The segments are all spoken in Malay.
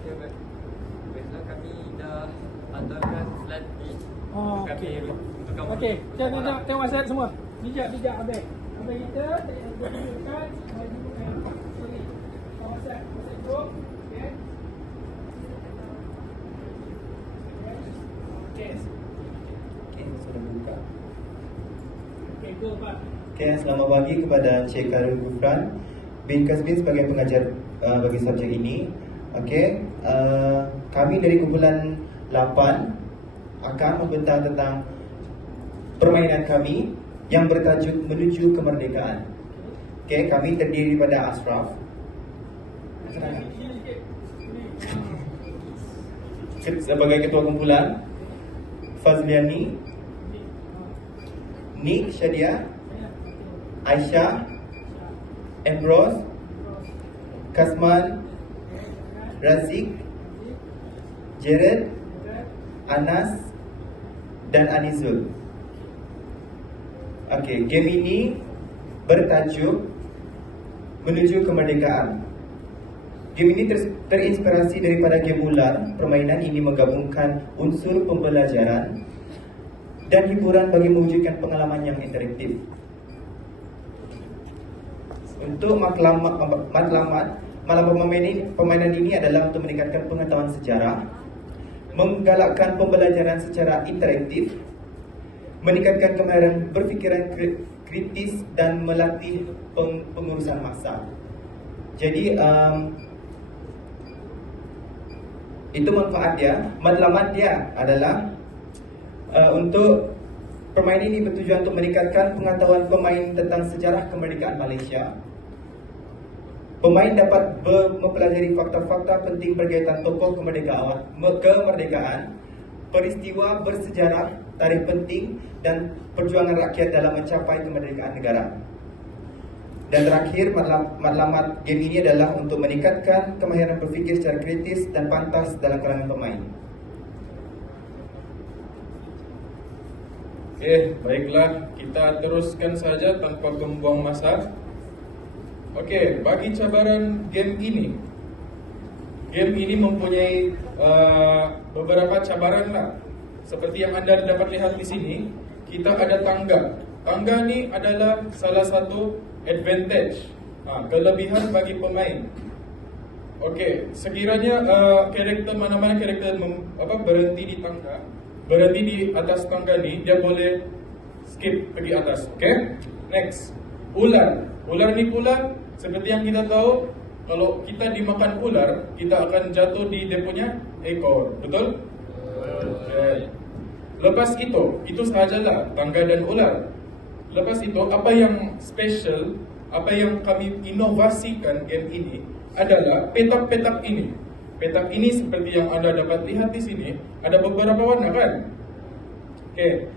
Okay, baiklah kami dah hantarkan slide ni. Oh, Kami okey. untuk kamu. Okey, tengok slide semua. Bijak Abang. Abang kita tunjukkan sorry. WhatsApp group. Okey. Okey. Okey, sudah buka. Okey, go Pak. Okey, selamat pagi kepada Encik Karul Gufran bin Kasbin sebagai pengajar bagi subjek ini. Okey, kami dari kumpulan 8 akan membentang tentang permainan kami yang bertajuk Menuju Kemerdekaan. Okey, kami terdiri daripada Ashraf sebagai ketua kumpulan, Fazliani, Nick Syadia, Aisyah, Ambrose, Kasman, Razik, Jared, Anas, dan Anizul. Okey, game ini bertajuk Menuju Kemerdekaan. Game ini terinspirasi daripada game ular. Permainan ini menggabungkan unsur pembelajaran dan hiburan bagi mewujudkan pengalaman yang interaktif. Untuk matlamat permainan ini adalah untuk meningkatkan pengetahuan sejarah, menggalakkan pembelajaran secara interaktif, meningkatkan kemahiran berfikiran kritis dan melatih pengurusan masa. Jadi itu manfaat dia. Matlamat dia adalah untuk permainan ini bertujuan untuk meningkatkan pengetahuan pemain tentang sejarah kemerdekaan Malaysia. Pemain dapat mempelajari fakta-fakta penting berkaitan tokoh kemerdekaan, peristiwa bersejarah, tarikh penting dan perjuangan rakyat dalam mencapai kemerdekaan negara. Dan terakhir, matlamat game ini adalah untuk meningkatkan kemahiran berfikir secara kritis dan pantas dalam kalangan pemain. Okey, baiklah, kita teruskan saja tanpa membuang masa. Okey, bagi cabaran game ini mempunyai beberapa cabaran lah. Seperti yang anda dapat lihat di sini, kita ada tangga. Tangga ni adalah salah satu advantage, kelebihan bagi pemain. Okey, sekiranya karakter mana-mana karakter berhenti di tangga, berhenti di atas tangga ni, dia boleh skip pergi atas. Okey, next, ular. Ular ni pula seperti yang kita tahu, kalau kita dimakan ular, kita akan jatuh di dia punya ekor. Betul? Okay. Lepas itu sahajalah tangga dan ular. Lepas itu, apa yang special, apa yang kami inovasikan game ini adalah petak-petak ini. Petak ini seperti yang anda dapat lihat di sini, ada beberapa warna kan? Okey,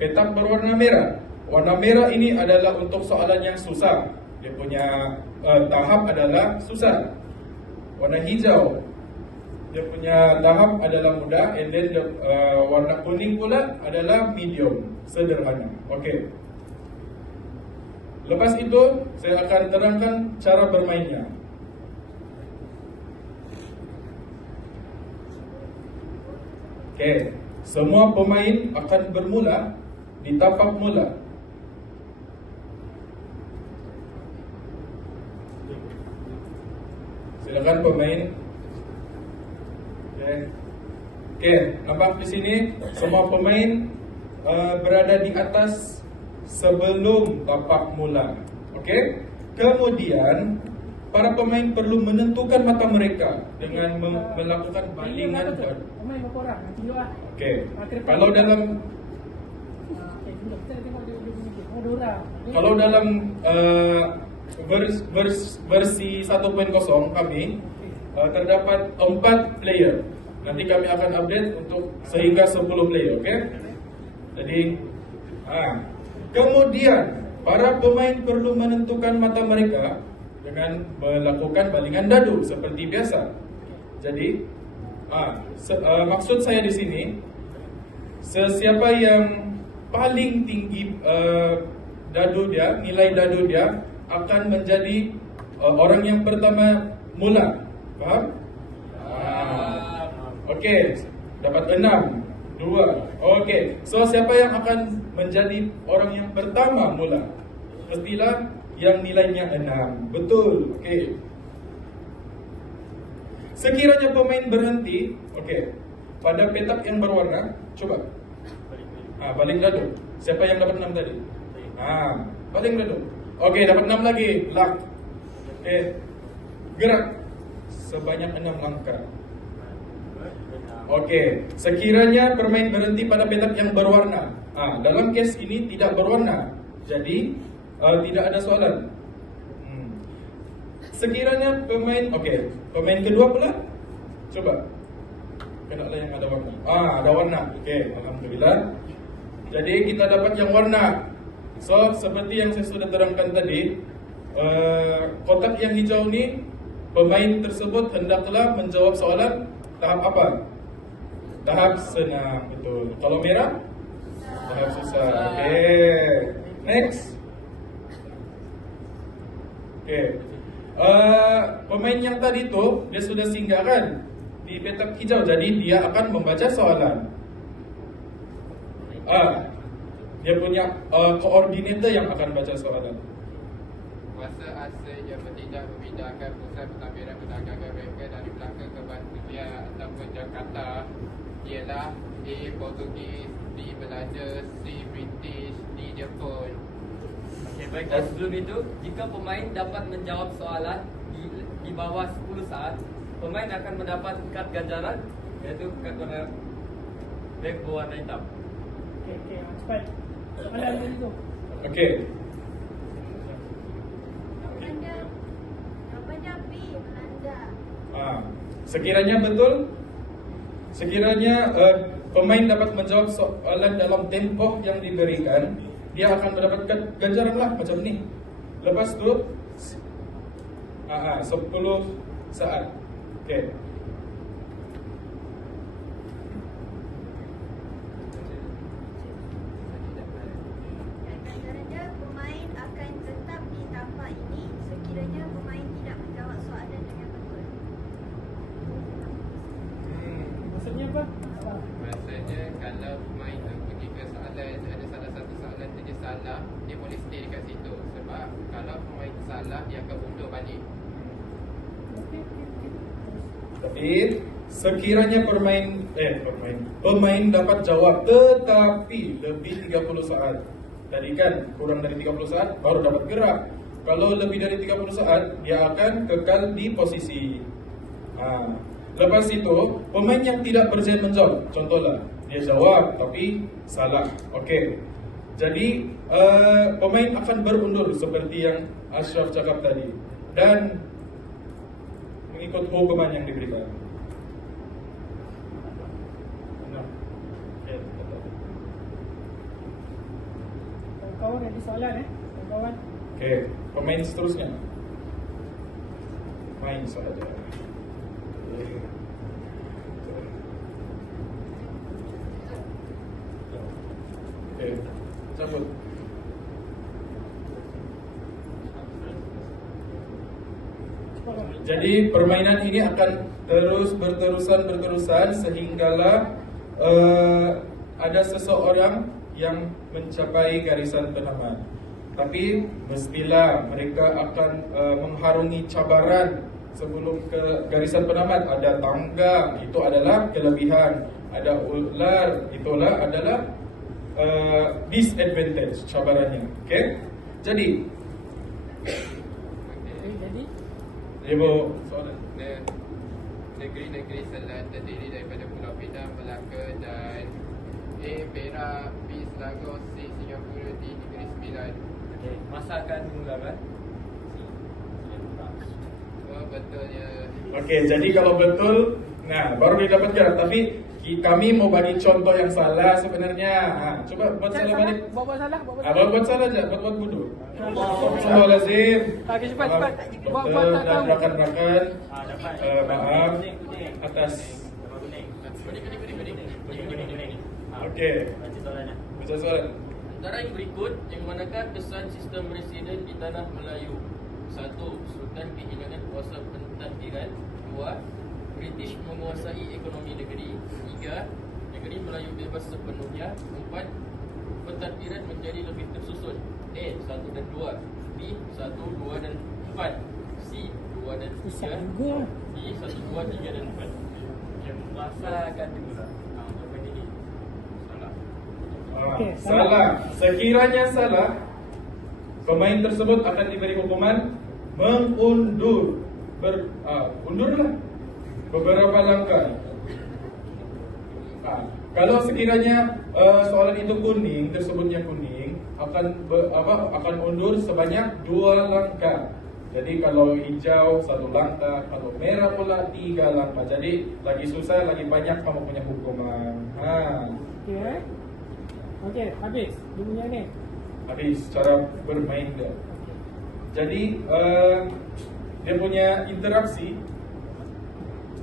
petak berwarna merah. Warna merah ini adalah untuk soalan yang susah. Dia punya tahap adalah susah. Warna hijau, dia punya tahap adalah mudah. And then warna kuning pula adalah medium, sederhana. Okey. Lepas itu, saya akan terangkan cara bermainnya. Okey, semua pemain akan bermula di tapak mula. Silakan pemain. Okey, nampak di sini semua pemain berada di atas sebelum tapak mula. Okey. Kemudian para pemain perlu menentukan mata mereka dengan melakukan balingan. Pemain berapa orang? Tunjuk ah. Okey. Kalau dalam Kalau dalam versi 1.0 kami terdapat 4 player. Nanti kami akan update untuk sehingga 10 player, okey? Jadi kemudian para pemain perlu menentukan mata mereka dengan melakukan balingan dadu seperti biasa. Jadi maksud saya di sini, sesiapa yang paling tinggi nilai dadu dia akan menjadi orang yang pertama mula. Faham? Okey, dapat 6, 2. Okey, so siapa yang akan menjadi orang yang pertama mula? Mestilah yang nilainya 6. Betul. Okey. Sekiranya pemain berhenti, okey, pada petak yang berwarna, coba. Baling dadu. Siapa yang dapat 6 tadi? Baling dadu. Okey, dapat 6 lagi. Luck. Okey. Gerak sebanyak 6 langkah. Okey, sekiranya permain berhenti pada petak yang berwarna. Dalam kes ini tidak berwarna. Jadi tidak ada soalan. Sekiranya pemain, okey, pemain kedua pula. Coba. Kenalah yang ada warna. Ada warna. Okey, alhamdulillah. Jadi kita dapat yang warna. So, seperti yang saya sudah terangkan tadi, kotak yang hijau ni, pemain tersebut hendaklah menjawab soalan tahap apa? Tahap senang, betul. Kalau merah? Tahap susah. Okay. Next. Okay. Pemain yang tadi tu dia sudah singgahkan di petak hijau, jadi dia akan membaca soalan. Dia punya koordinator yang akan baca soalan. Kuasa asalnya bertindak memindahkan pusat pentadbiran perdagangan mereka dari Melaka ke Batavia ataupun Jakarta ialah A. Portugis, B. Belanda, C. British, D. Jepun. Okey, baik. Dan sebelum itu, jika pemain dapat menjawab soalan di bawah 10 saat, pemain akan mendapat kad ganjaran, iaitu kad warna beg berwarna hitam. Okey, cepat. Soalan tadi tu. Okey. Jawapannya B. Belanda. Sekiranya betul, sekiranya pemain dapat menjawab soalan dalam tempoh yang diberikan, dia akan mendapatkan ganjaran lah macam ni. Lepas tu 10 saat. Okey. Ganjarannya pemain akan tetap di tapak ini sekiranya pemain tidak menjawab soalan dengan betul. Maksudnya apa? Maksudnya kalau pemain tu pergi ke soalan, ada salah satu soalan saja salah, dia boleh stay dekat situ. Sebab kalau pemain salah, dia akan undur balik. Tapi sekiranya pemain dapat jawab tetapi lebih 30 saat. Tadi kan kurang dari 30 saat baru dapat gerak. Kalau lebih dari 30 saat, dia akan kekal di posisi. Lepas itu, pemain yang tidak berjaya menjawab, contohlah, dia jawab tapi salah. Okey. Jadi, pemain akan berundur seperti yang Ashraf cakap tadi dan mengikut hukuman yang diberikan. Kawan ada soalan kawan. Okey, pemain seterusnya. Main sahaja. Okey, cabut. Jadi permainan ini akan terus berterusan sehinggalah ada seseorang yang mencapai garisan penamat. Tapi mestilah mereka akan mengharungi cabaran sebelum ke garisan penamat. Ada tangga, itu adalah kelebihan. Ada ular, itulah adalah disadvantage cabarannya. Okey. Jadi Ibu soalan. Negeri-negeri selat terdiri daripada Pulau Pinang, Melaka dan A. Perak, B. Selangor, C. Singapura, D. Negeri Sembilan. Okey, masa akan dimulakan. Oh, betulnya. okey, jadi kalau betul, baru dia dapat gerak. Tapi kami mau bagi contoh yang salah sebenarnya. Coba buat salah balik. Buat salah. Buat salah aja, buat bodoh. Astagfirullahalazim. Okey, cepat. Buat Dokter tak dan tahu. rakan-rakan, maaf atas. Okey. Baca soalan. Antara yang berikut yang manakah kesan sistem presiden di tanah Melayu? 1. Sultan kehilangan kuasa pentadbiran. 2. British menguasai ekonomi negeri. 3. Negeri Melayu bebas sepenuhnya. 4. Pentadbiran menjadi lebih tersusun. A. 1 dan 2. B. 1, 2 dan 4. C. 2 dan 3. Susah juga. D. 1, 2, 3 dan 4. Yang masa akan dimulai. Jawapan ini salah. Okey, Salah. Sekiranya salah, pemain tersebut akan diberi hukuman mengundur. Undurlah beberapa langkah. Kalau sekiranya soalan itu kuning, tersebutnya kuning, akan undur sebanyak 2 langkah. Jadi kalau hijau 1 langkah, kalau merah pula 3 langkah. Jadi lagi susah, lagi banyak kamu punya hukuman. Okey. Okey, habis. Dia punya ni. Habis cara bermain dia. Jadi dia punya interaksi.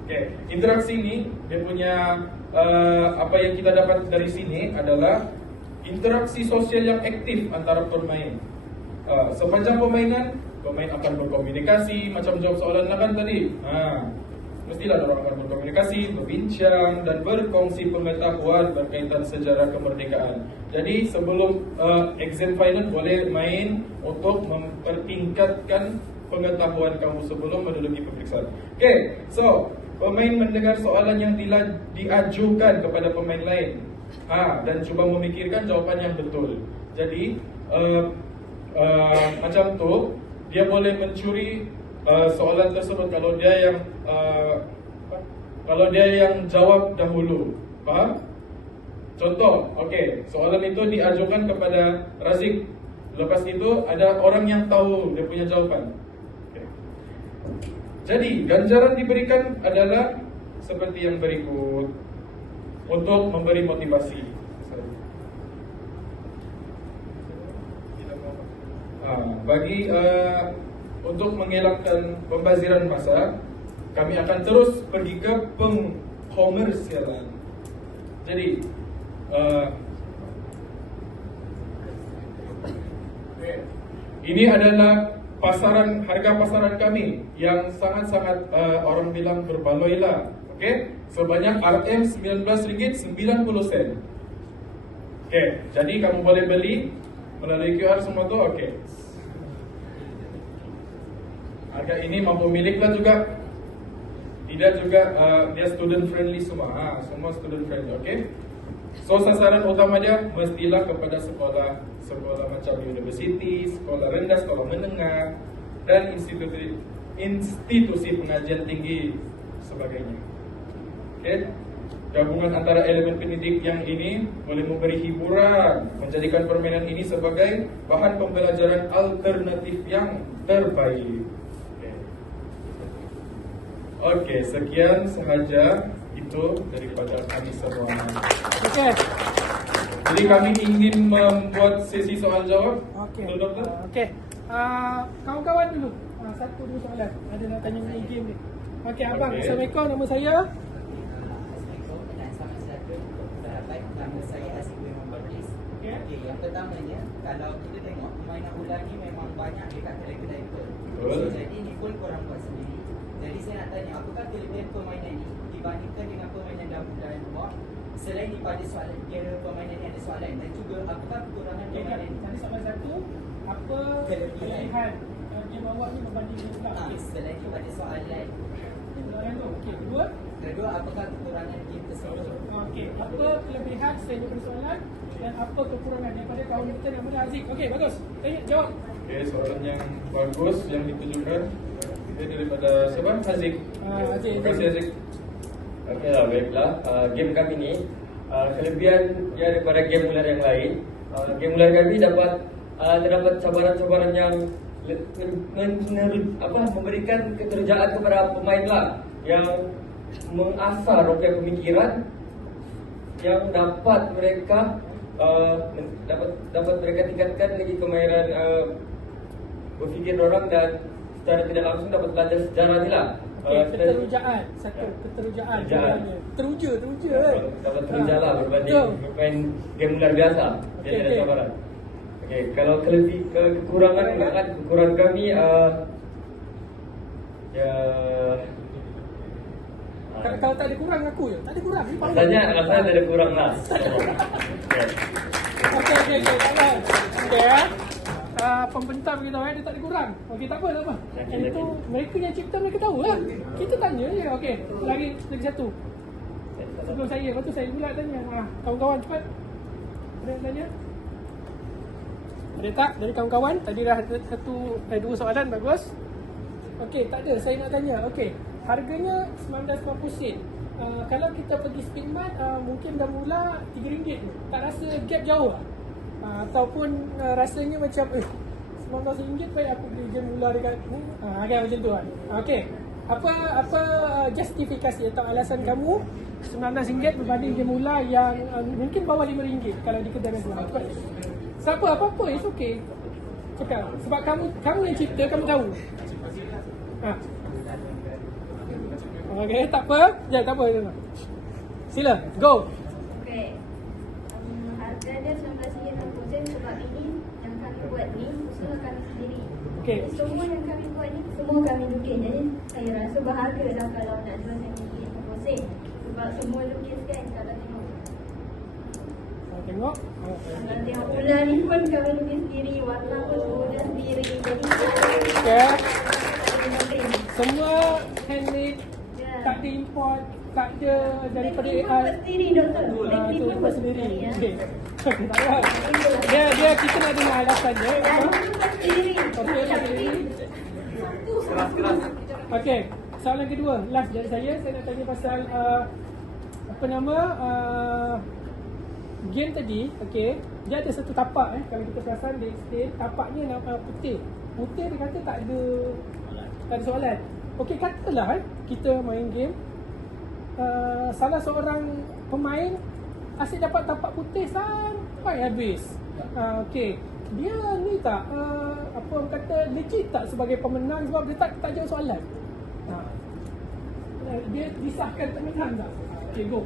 Okay. Interaksi ni dia punya apa yang kita dapat dari sini adalah interaksi sosial yang aktif antara pemain. Sepanjang permainan, pemain akan berkomunikasi, macam jawab soalan kan tadi. Mestilah orang akan berkomunikasi, berbincang dan berkongsi pengetahuan berkaitan sejarah kemerdekaan. Jadi sebelum exam final boleh main untuk mempertingkatkan pengetahuan kamu sebelum menduduki peperiksaan. Okay, so pemain mendengar soalan yang telah diajukan kepada pemain lain dan cuba memikirkan jawapan yang betul. Jadi macam tu dia boleh mencuri soalan tersebut kalau dia yang jawab dahulu. Faham? Contoh, okey, soalan itu diajukan kepada Razik. Lepas itu ada orang yang tahu dia punya jawapan. Okay. Jadi ganjaran diberikan adalah seperti yang berikut untuk memberi motivasi. Bagi untuk mengelakkan pembaziran masa, kami akan terus pergi ke pengkomersialan. Jadi ini adalah harga pasaran kami yang sangat-sangat orang bilang berbaloi lah. Okey, sebanyak RM19.90. Okey, jadi kamu boleh beli melalui QR semua tu. Okey. Harga ini mampu miliklah juga. Tidak juga dia student friendly semua. Semua student friendly, okey. So sasaran utama dia mestilah kepada sekolah macam universiti, sekolah rendah, sekolah menengah dan institusi pengajian tinggi sebagainya. Okey. Gabungan antara elemen pendidik yang ini boleh memberi hiburan, menjadikan permainan ini sebagai bahan pembelajaran alternatif yang terbaik. Okey, sekian sahaja itu daripada kami semua. Okey. Jadi kami ingin membuat sesi soal jawab. Okey. Betul, doktor? Okey. Kawan-kawan dulu. Satu dua soalan. Ada nak tanya mengenai game ni. Okey, abang. Okey. Assalamualaikum, nama saya. Assalamualaikum dan selamat sejahtera untuk sahabat. Nama saya Aziz Muhammad. Okey. Okey, yang pertamanya, kalau kita tengok permainan ular ni memang banyak dekat kedai-kedai pun. Betul. Jadi ni pun korang buat sendiri. Jadi saya nak tanya, apakah kelebihan permainan ni dibandingkan dengan permainan dan luar? Selain daripada soalan, kira permainan ni ada soalan, dan juga apakah kekurangan permainan ni? Tadi soalan satu, apa kelebihan game awak ni berbanding dengan ular? Okey. Selain daripada soalan, Soalan tu. Okey, kedua. kedua, apakah kekurangan game tersebut? Okey, apa kelebihan selain daripada soalan dan apa kekurangan daripada kawan kita nama dia Aziz? Okey, bagus. Tanya, jawab. Okey, soalan yang bagus yang ditujukan itu daripada siapa? Aziz. Aziz. Terima kasih Aziz. Okeylah, baiklah. Game kami ni kelebihan dia daripada game ular yang lain. Game ular kami terdapat cabaran-cabaran yang memberikan kekerjaan kepada pemain lah, yang mengasah roket pemikiran, yang dapat mereka dapat mereka tingkatkan lagi kemahiran berfikir orang, dan secara tidak langsung dapat belajar sejarah ni lah. Keterujaan. Satu, keterujaan. Teruja. Dapat teruja lah berbanding Betul. main game ular biasa. Dia Okey, ada okey. cabaran. Okey, kalau kekurangan kekurangan kami Kalau tak ada kurang aku je. Tak ada kurang. Ni power. Rasanya tak ada kurang lah. Okey. Okey ya. Pembentang kita dia tak ada kurang. Okey, tak apa. Itu mereka yang cipta, mereka tahu lah. Kita tanya je. Okey, lagi satu. Sebelum saya, lepas tu saya pula tanya. Kawan-kawan cepat. Ada yang tanya? Ada tak dari kawan-kawan? Tadi dah ada dua soalan, bagus. Okey, tak ada. Saya nak tanya. Okey, harganya 19.90 sen. Kalau kita pergi Speedmart, mungkin dah mula RM3. Tak rasa gap jauh lah? Ataupun rasanya macam RM19 baik aku beli game mula dekat ni. Kan macam tu kan. Okey. Apa justifikasi atau alasan kamu RM19 berbanding game mula yang mungkin bawah RM5 kalau di kedai biasa. Cepat. Siapa apa-apa, it's okay. Cakap. Sebab kamu yang cipta, kamu tahu. Okey, tak apa. Ya, tak apa. Sila, go. Okey. Harga dia RM19.60 sebab ini yang kami buat ni usaha kami sendiri. Okey. Semua yang kami buat ni semua kami lukis. Jadi saya rasa berharga lah kalau nak jual RM19.60. Sebab semua lukis kan kalau tengok. Tengok. Kalau tengok ular ni pun kami lukis sendiri, warna pun semua sendiri. Jadi Okey. Semua handmade, tak ada import, tak ada daripada AI. buat sendiri doktor. Bakery Tu pun buat buat sendiri. sendiri. Okey. Tak apa. Dia kita nak dengar alasan dia. Dan buat sendiri. Okey. Keras. Okey. Soalan kedua, last dari saya nak tanya pasal apa nama game tadi. Okey. Dia ada satu tapak kalau kita perasan dia explain tapaknya nama putih. Putih dia kata tak ada soalan. Okey, katalah kita main game, salah seorang pemain asyik dapat tapak putih sampai habis. Okey, dia ni tak apa orang kata legit tak sebagai pemenang sebab dia tak jawab soalan. Dia disahkan pemenang tak? Okey, go.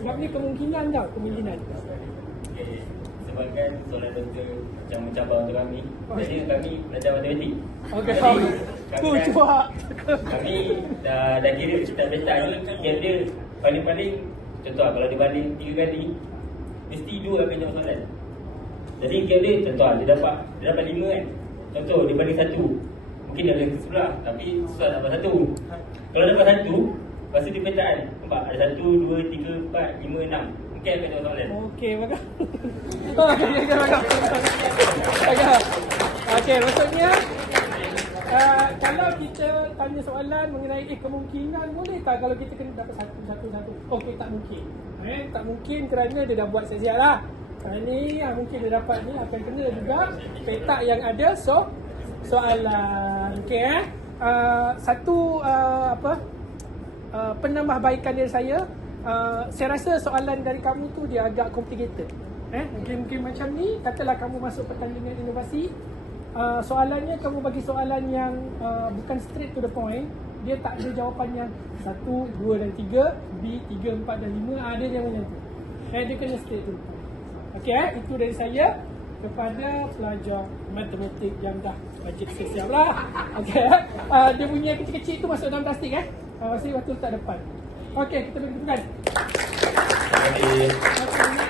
Sebab ni kemungkinan tau, kemungkinan. Okay. Sebabkan soalan doktor macam mencabar untuk kami. Jadi kami belajar matematik. Okey, Jadi cuak. kami dah kira kita beta ni game dia paling-paling contoh kalau dia banding 3 kali mesti 2 akan jawab soalan. Jadi game dia contoh dia dapat 5 kan. Contoh dia banding 1. Mungkin dia boleh sebelah tapi soalan dapat 1. Kalau dapat 1, lepas tu dia petaan. Nampak ada 1 2 3 4 5 6. Mungkin akan jawab soalan. Okey, bagus. Okey, maksudnya kalau kita tanya soalan mengenai kemungkinan boleh tak kalau kita kena dapat satu. Okey, tak mungkin. Tak mungkin kerana dia dah buat siap-siap lah. Ni mungkin dia dapat ni akan kena juga petak yang ada soalan. Okey satu penambahbaikan dari saya. Saya rasa soalan dari kamu tu dia agak complicated. Game-game macam ni, katalah kamu masuk pertandingan inovasi, soalannya kamu bagi soalan yang bukan straight to the point. Dia tak ada jawapan yang 1, 2 dan 3, B, 3, 4 dan 5. Dia yang macam tu. Dia kena straight to the point. Okey, itu dari saya kepada pelajar matematik yang dah bajet siap lah. Okey, dia punya yang kecil-kecil tu masuk dalam plastik Masih waktu letak depan. Okey, kita bagi tepukan. Terima kasih. Okey.